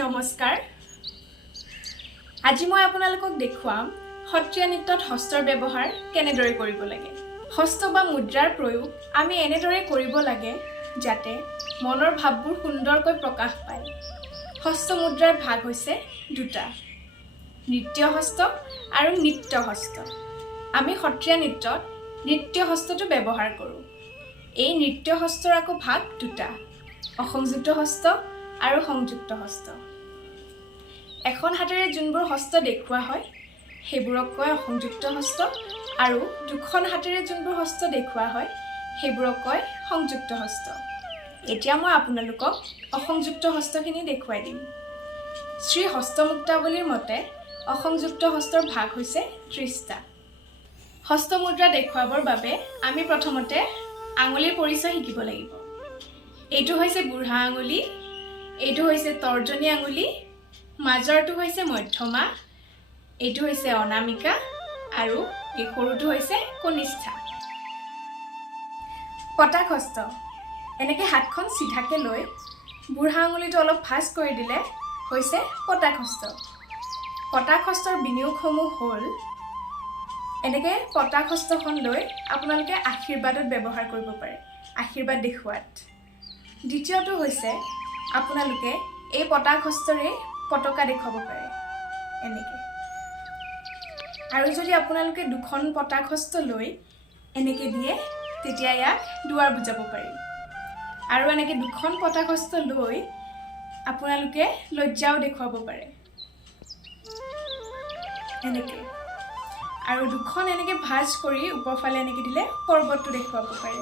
নমস্কাৰ আজি মই আপোনালোকক দেখুৱাম সত্ৰীয়া নৃত্যত হস্তৰ ব্যৱহাৰ কেনেদৰে কৰিব লাগে হস্ত বা মুদ্ৰাৰ প্ৰয়োগ আমি এনেদৰে কৰিব লাগে যাতে মনৰ ভাৱবোৰ সুন্দৰকৈ প্ৰকাশ পায় হস্ত মুদ্ৰাৰ ভাগ হৈছে দুটা নৃত্য হস্ত আৰু নৃত্য হস্ত আমি সত্ৰীয়া নৃত্যত নৃত্য হস্তটো ব্যৱহাৰ কৰোঁ এই নৃত্য হস্তৰ আকৌ ভাগ দুটা অসংযুক্ত হস্ত আৰু সংযুক্ত হস্ত এখন হাতেৰে যোনবোৰ হস্ত দেখুৱা হয় সেইবোৰক কয় অসংযুক্ত হস্ত আৰু দুখন হাতেৰে যোনবোৰ হস্ত দেখুৱা হয় সেইবোৰক কয় সংযুক্ত হস্ত এতিয়া মই আপোনালোকক অসংযুক্ত হস্তখিনি দেখুৱাই দিম শ্ৰী হস্ত মুক্তাৱলীৰ মতে অসংযুক্ত হস্তৰ ভাগ হৈছে 30টা হস্ত মুদ্ৰা দেখুৱাবৰ বাবে আমি প্ৰথমতে আঙুলিৰ পৰিচয় শিকিব লাগিব এইটো হৈছে বুঢ়া আঙুলি এইটো হৈছে তৰ্জনী আঙুলি মাজৰটো হৈছে মধ্যমা এইটো হৈছে অনামিকা আৰু এই সৰুটো হৈছে কনিষ্ঠা পতাক হস্ত এনেকৈ হাতখন সিধাকে লৈ বুঢ়া আঙুলিটো অলপ ভাঁজ কৰি দিলে হৈছে পতাক হস্ত পতাক হস্তৰ বিনিয়োগসমূহ হ'ল এনেকৈ পতাক হস্তখন লৈ আপোনালোকে আশীৰ্বাদত ব্যৱহাৰ কৰিব পাৰে আশীৰ্বাদ দেখুৱাত দ্বিতীয়টো হৈছে আপোনালোকে এই পতাক হস্তৰে পতাকা দেখুৱাব পাৰে এনেকৈ আৰু যদি আপোনালোকে দুখন পতাক হস্ত লৈ এনেকৈ দিয়ে তেতিয়া ইয়াক দুৱাৰ বুজাব পাৰি আৰু এনেকৈ দুখন পতাক হস্ত লৈ আপোনালোকে লজ্জাও দেখুৱাব পাৰে এনেকৈ আৰু দুখন এনেকৈ ভাঁজ কৰি ওপৰফালে এনেকৈ দিলে পৰ্বতটো দেখুৱাব পাৰে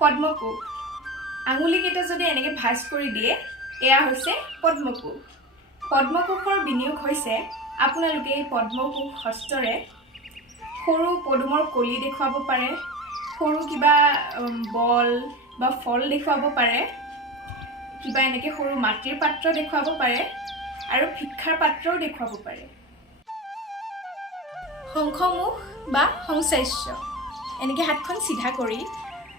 পদ্মকোষ আঙুলিকেইটা যদি এনেকৈ ভাঁজ কৰি দিয়ে এয়া হৈছে পদ্মকোষ পদ্মকোষৰ বিনিয়োগ হৈছে আপোনালোকে এই পদ্মকোষ হস্তৰে সৰু পদুমৰ কলি দেখুৱাব পাৰে সৰু কিবা বল বা ফল দেখুৱাব পাৰে কিবা এনেকৈ সৰু মাটিৰ পাত্ৰ দেখুৱাব পাৰে আৰু ভিক্ষাৰ পাত্ৰও দেখুৱাব পাৰে শংখমুখ বা সংচাস্য এনেকৈ হাতখন সিধা কৰি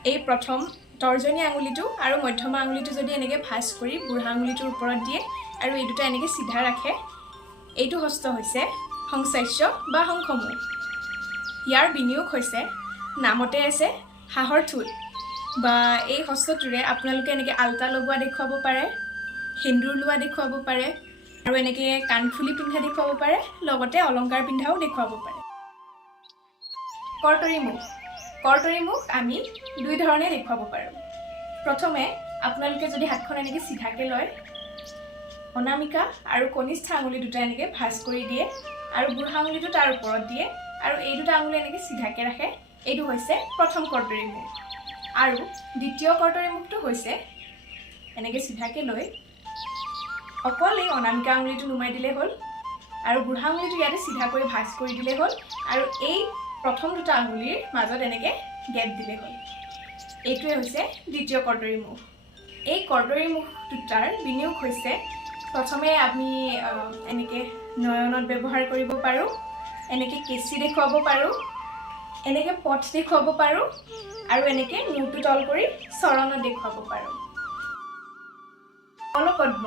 এই প্ৰথম তৰ্জনী আঙুলিটো আৰু মধ্যমা আঙুলিটো যদি এনেকৈ ভাঁজ কৰি বুঢ়া আঙুলিটোৰ ওপৰত দিয়ে আৰু এই দুটা এনেকৈ সিধা ৰাখে এইটো হস্ত হৈছে সংচাস্য বা শংখমুখ ইয়াৰ বিনিয়োগ হৈছে নামতে আছে হাঁহৰ ঠোঁট বা এই হস্তটোৰে আপোনালোকে এনেকৈ আলতা লগোৱা দেখুৱাব পাৰে সেন্দুৰ লোৱা দেখুৱাব পাৰে আৰু এনেকৈ কাণফুলি পিন্ধা দেখুৱাব পাৰে লগতে অলংকাৰ পিন্ধাও দেখুৱাব পাৰে কৰ্তৰি মুখ আমি দুই ধৰণে দেখুৱাব পাৰোঁ প্ৰথমে আপোনালোকে যদি হাতখন এনেকৈ সিধাকৈ লয় অনামিকা আৰু কনিষ্ঠা আঙুলি দুটা এনেকৈ ভাঁজ কৰি দিয়ে আৰু বুঢ়া আঙুলিটো তাৰ ওপৰত দিয়ে আৰু এই দুটা আঙুলি এনেকৈ সিধাকৈ ৰাখে এইটো হৈছে প্ৰথম কৰ্তৰি মুখ আৰু দ্বিতীয় কৰ্তৰি মুখটো হৈছে এনেকৈ সিধাকৈ লৈ অকল এই অনামিকা আঙুলিটো নুমাই দিলে হ'ল আৰু বুঢ়া আঙুলিটো ইয়াতে সিধা কৰি ভাঁজ কৰি দিলে হ'ল আৰু এই প্ৰথম দুটা আঙুলিৰ মাজত এনেকৈ গেপ দিলে হ'ল এইটোৱে হৈছে দ্বিতীয় কৰ্তৰি মুখ এই কৰ্তৰি মুখ দুটাৰ বিনিয়োগ হৈছে প্ৰথমে আমি এনেকৈ নয়নত ব্যৱহাৰ কৰিব পাৰোঁ এনেকৈ কেঁচি দেখুৱাব পাৰোঁ এনেকৈ পথ দেখুৱাব পাৰোঁ আৰু এনেকৈ মূৰটো তল কৰি চৰণত দেখুৱাব পাৰোঁ অলপদ্ম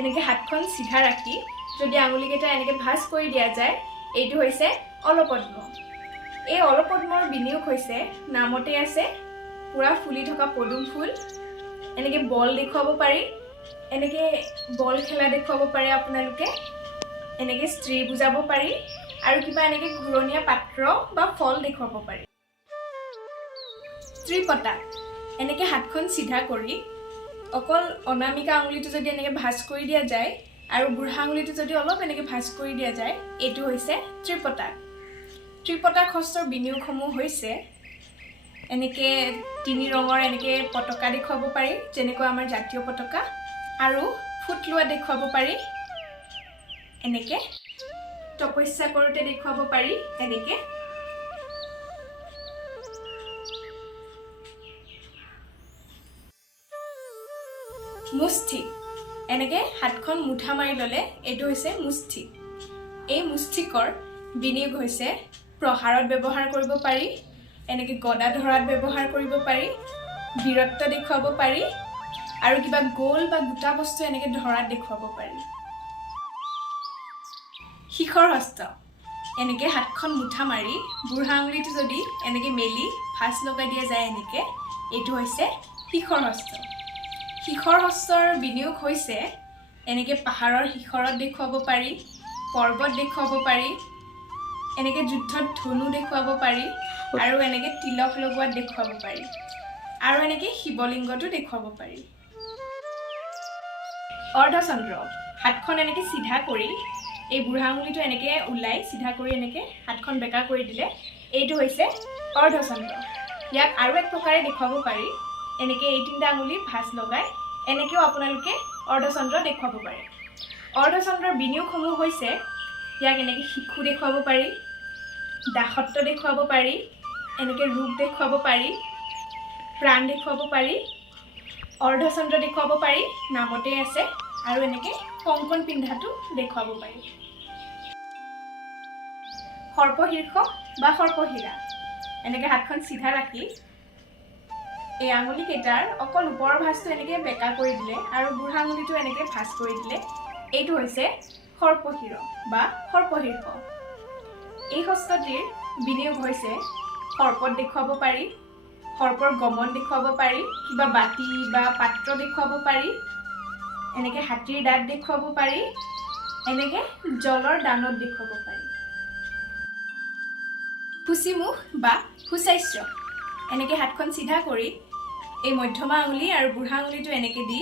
এনেকৈ হাতখন সিধা ৰাখি যদি আঙুলিকেইটা এনেকৈ ভাঁজ কৰি দিয়া যায় এইটো হৈছে অলপদ্ম এই অলপদ্মৰ বিনিয়োগ হৈছে নামতে আছে পুৰা ফুলি থকা পদুম ফুল এনেকৈ বল দেখুৱাব পাৰি এনেকৈ বল খেলা দেখুৱাব পাৰে আপোনালোকে এনেকৈ স্ত্ৰী বুজাব পাৰি আৰু কিবা এনেকৈ ঘূৰণীয়া পাত্ৰ বা ফল দেখুৱাব পাৰি ত্ৰিপতাক এনেকৈ হাতখন সিধা কৰি অকল অনামিকা আঙুলিটো যদি এনেকৈ ভাঁজ কৰি দিয়া যায় আৰু বুঢ়া আঙুলিটো যদি অলপ এনেকৈ ভাঁজ কৰি দিয়া যায় এইটো হৈছে ত্ৰিপতাক হস্তৰ বিনিয়োগসমূহ হৈছে এনেকৈ তিনি ৰঙৰ এনেকৈ পতাকা দেখুৱাব পাৰি যেনেকৈ আমাৰ জাতীয় পতাকা আৰু ফুট লোৱা দেখুৱাব পাৰি এনেকৈ তপস্যা কৰোঁতে দেখুৱাব পাৰি এনেকৈ মুষ্টি এনেকৈ হাতখন মুঠা মাৰি ল'লে এইটো হৈছে মুষ্টি এই মুষ্টিকৰ বিনিয়োগ হৈছে প্ৰহাৰত ব্যৱহাৰ কৰিব পাৰি এনেকৈ গদা ধৰাত ব্যৱহাৰ কৰিব পাৰি বীৰত্ব দেখুৱাব পাৰি আৰু কিবা গোল বা গোটা বস্তু এনেকৈ ধৰাত দেখুৱাব পাৰি। শিখৰ হস্ত এনেকৈ হাতখন মুঠা মাৰি বুঢ়া আঙুলিটো যদি এনেকৈ মেলি ভাঁজ লগাই দিয়া যায় এনেকৈ, এইটো হৈছে শিখৰ হস্ত। শিখৰ হস্তৰ বিনিয়োগ হৈছে এনেকৈ পাহাৰৰ শিখৰত দেখুৱাব পাৰি, পৰ্বত দেখুৱাব পাৰি, এনেকৈ যুদ্ধত ধনু দেখুৱাব পাৰি, আৰু এনেকৈ তিলক লগোৱাত দেখুৱাব পাৰি, আৰু এনেকৈ শিৱলিংগটো দেখুৱাব পাৰি। অৰ্ধচন্দ্ৰ হাতখন এনেকৈ চিধা কৰি এই বুঢ়া আঙুলিটো এনেকৈ ওলাই চিধা কৰি এনেকৈ হাতখন বেকা কৰি দিলে এইটো হৈছে অৰ্ধচন্দ্ৰ। ইয়াক আৰু এক প্ৰকাৰে দেখুৱাব পাৰি, এনেকৈ এই তিনিটা আঙুলি ভাঁজ লগাই এনেকৈও আপোনালোকে অৰ্ধচন্দ্ৰ দেখুৱাব পাৰে। অৰ্ধচন্দ্ৰৰ বিনিয়োগসমূহ হৈছে ইয়াক এনেকৈ শিশু দেখুৱাব পাৰি, দাসত্ব দেখুৱাব পাৰি, এনেকৈ ৰূপ দেখুৱাব পাৰি, প্ৰাণ দেখুৱাব পাৰি, অৰ্ধচন্দ্ৰ দেখুৱাব পাৰি, নামতেই আছে, আৰু এনেকৈ কংকণ পিন্ধাটো দেখুৱাব পাৰি। সৰ্পশীৰ্ষ বা সৰ্পশিৰা এনেকৈ হাতখন চিধা ৰাখি এই আঙুলিকেইটাৰ অকল ওপৰৰ ভাঁজটো এনেকৈ বেকা কৰি দিলে আৰু বুঢ়া আঙুলিটো এনেকৈ ভাঁজ কৰি দিলে এইটো হৈছে সৰ্পশিৰ বা সৰ্পশীৰ্ষ। এই হস্তটিৰ বিনিয়োগ হৈছে সৰ্পত দেখুৱাব পাৰি, সৰ্পৰ গমন দেখুৱাব পাৰি, কিবা বাতি বা পাত্ৰ দেখুৱাব পাৰি, এনেকৈ হাতীৰ দাঁত দেখুৱাব পাৰি, এনেকৈ জলৰ দানত দেখুৱাব পাৰি। সুচিমুখ বা সুচাস্য এনেকৈ হাতখন চিধা কৰি এই মধ্যমা আঙুলি আৰু বুঢ়া আঙুলিটো এনেকৈ দি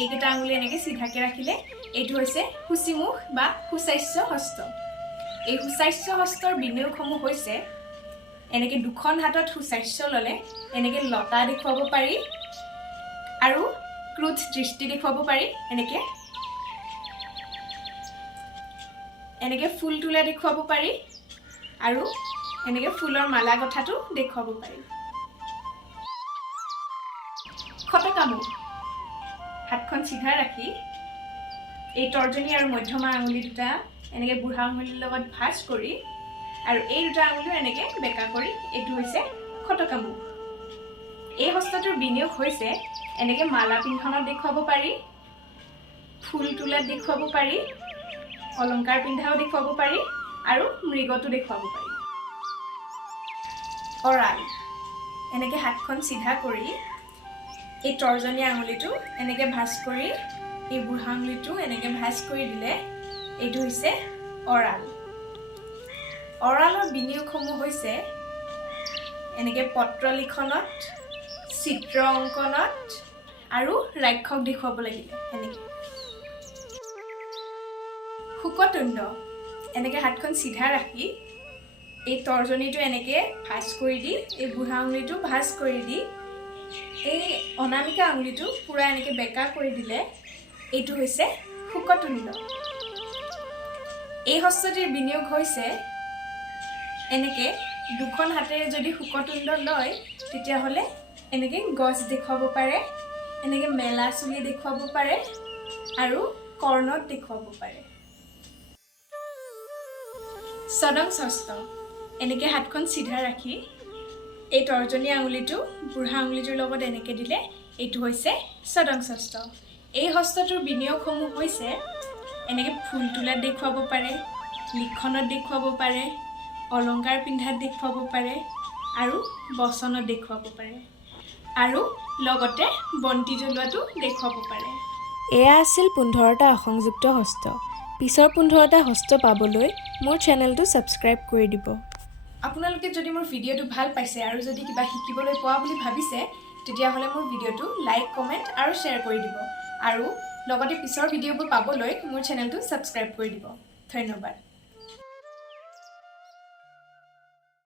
এইকেইটা আঙুলি এনেকৈ চিধাকৈ ৰাখিলে এইটো হৈছে সুচিমুখ বা সুচাস্য হস্ত। এই সুচাস্য হস্তৰ বিনিয়োগসমূহ হৈছে এনেকৈ দুখন হাতত সুচাস্য ল'লে এনেকৈ লতা দেখুৱাব পাৰি, আৰু ক্ৰোধ দৃষ্টি দেখুৱাব পাৰি, এনেকৈ ফুল তোলা দেখুৱাব পাৰি, আৰু এনেকৈ ফুলৰ মালা গঁথাটো দেখুৱাব পাৰি। খটকামুখ হাতখন চিধা ৰাখি এই তৰ্জনী আৰু মধ্যমা আঙুলি দুটা এনেকৈ বুঢ়া আঙুলিৰ লগত ভাঁজ কৰি আৰু এই দুটা আঙুলিও এনেকৈ বেকা কৰি এইটো হৈছে খটকামুখ। এই হস্তটোৰ বিনিয়োগ হৈছে এনেকৈ মালা পিন্ধনত দেখুৱাব পাৰি, ফুল তোলাত দেখুৱাব পাৰি, অলংকাৰ পিন্ধাও দেখুৱাব পাৰি, আৰু মৃগটো দেখুৱাব পাৰি। অৰাল এনেকৈ হাতখন চিধা কৰি এই তৰ্জনী আঙুলিটো এনেকৈ ভাঁজ কৰি এই বুঢ়া আঙুলিটো এনেকৈ ভাঁজ কৰি দিলে এইটো হৈছে অৰাল। অৰালৰ বিনিয়োগসমূহ হৈছে এনেকৈ পত্ৰ লিখনত, চিত্ৰ অংকনত, আৰু ৰাক্ষস দেখুৱাব লাগিলে এনেকৈ। শুকতুণ্ড এনেকৈ হাতখন চিধা ৰাখি এই তৰ্জনীটো এনেকৈ ভাঁজ কৰি দি এই বুঢ়া আঙুলিটো ভাঁজ কৰি দি এই অনামিকা আঙুলিটো পূৰা এনেকৈ বেকা কৰি দিলে এইটো হৈছে শুকতুণ্ড। এই হস্তটিৰ বিনিয়োগ হৈছে এনেকৈ দুখন হাতেৰে যদি শুকতুণ্ড লয় তেতিয়াহ'লে এনেকৈ গছ দেখুৱাব পাৰে, এনেকৈ মেলা চুলি দেখুৱাব পাৰে, আৰু কৰ্ণত দেখুৱাব পাৰে। সদংশস্ত এনেকৈ হাতখন চিধা ৰাখি এই তৰ্জনী আঙুলিটো বুঢ়া আঙুলিটোৰ লগত এনেকৈ দিলে এইটো হৈছে সদংশস্ত। এই হস্তটোৰ বিনিয়োগসমূহ হৈছে এনেকৈ ফুল তোলাত দেখুৱাব পাৰে, লিখনত দেখুৱাব পাৰে, অলংকাৰ পিন্ধাত দেখুৱাব পাৰে, আৰু বচনত দেখুৱাব পাৰে, আৰু লগতে বন্তি জ্বলোৱাটো দেখুৱাব পাৰে। এয়া আছিল 15টা আসংযুক্ত হস্ত। পিছৰ 15টা হস্ত পাবলৈ মোৰ চেনেলটো ছাবস্ক্ৰাইব কৰি দিব। আপোনালোকে যদি মোৰ ভিডিঅ'টো ভাল পাইছে আৰু যদি কিবা শিকিবলৈ পোৱা বুলি ভাবিছে তেতিয়াহ'লে মোৰ ভিডিঅ'টো লাইক, কমেণ্ট আৰু শ্বেয়াৰ কৰি দিব, আৰু লগতে পিছৰ ভিডিঅ'বোৰ পাবলৈ মোৰ চেনেলটো ছাবস্ক্ৰাইব কৰি দিব। ধন্যবাদ।